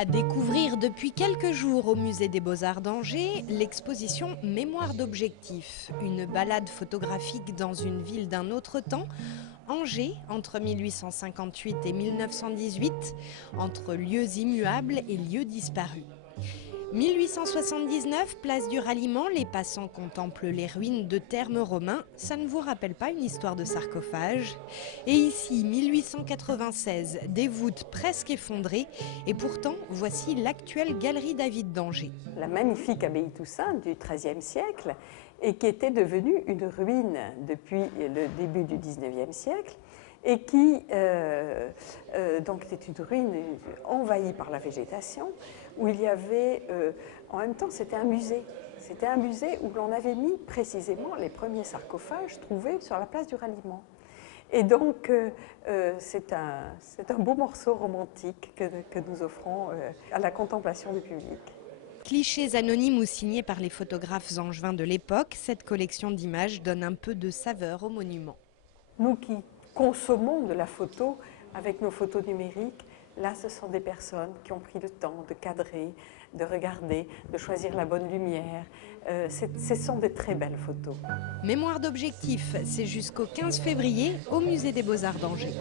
À découvrir depuis quelques jours au Musée des Beaux-Arts d'Angers, l'exposition Mémoire d'objectifs, une balade photographique dans une ville d'un autre temps, Angers, entre 1858 et 1918, entre lieux immuables et lieux disparus. 1879, place du Ralliement, les passants contemplent les ruines de thermes romains. Ça ne vous rappelle pas une histoire de sarcophage? Et ici, 1896, des voûtes presque effondrées. Et pourtant, voici l'actuelle galerie David d'Angers. La magnifique abbaye Toussaint du XIIIe siècle et qui était devenue une ruine depuis le début du XIXe siècle et qui donc était une ruine envahie par la végétation où il y avait, en même temps c'était un musée. C'était un musée où l'on avait mis précisément les premiers sarcophages trouvés sur la place du Ralliement. Et donc, c'est un beau morceau romantique que nous offrons à la contemplation du public. Clichés anonymes ou signés par les photographes angevins de l'époque, cette collection d'images donne un peu de saveur au monument. Nous qui consommons de la photo avec nos photos numériques, là ce sont des personnes qui ont pris le temps de cadrer, de regarder, de choisir la bonne lumière. Ce sont de très belles photos. Mémoire d'objectifs, c'est jusqu'au 15 février au Musée des Beaux-Arts d'Angers.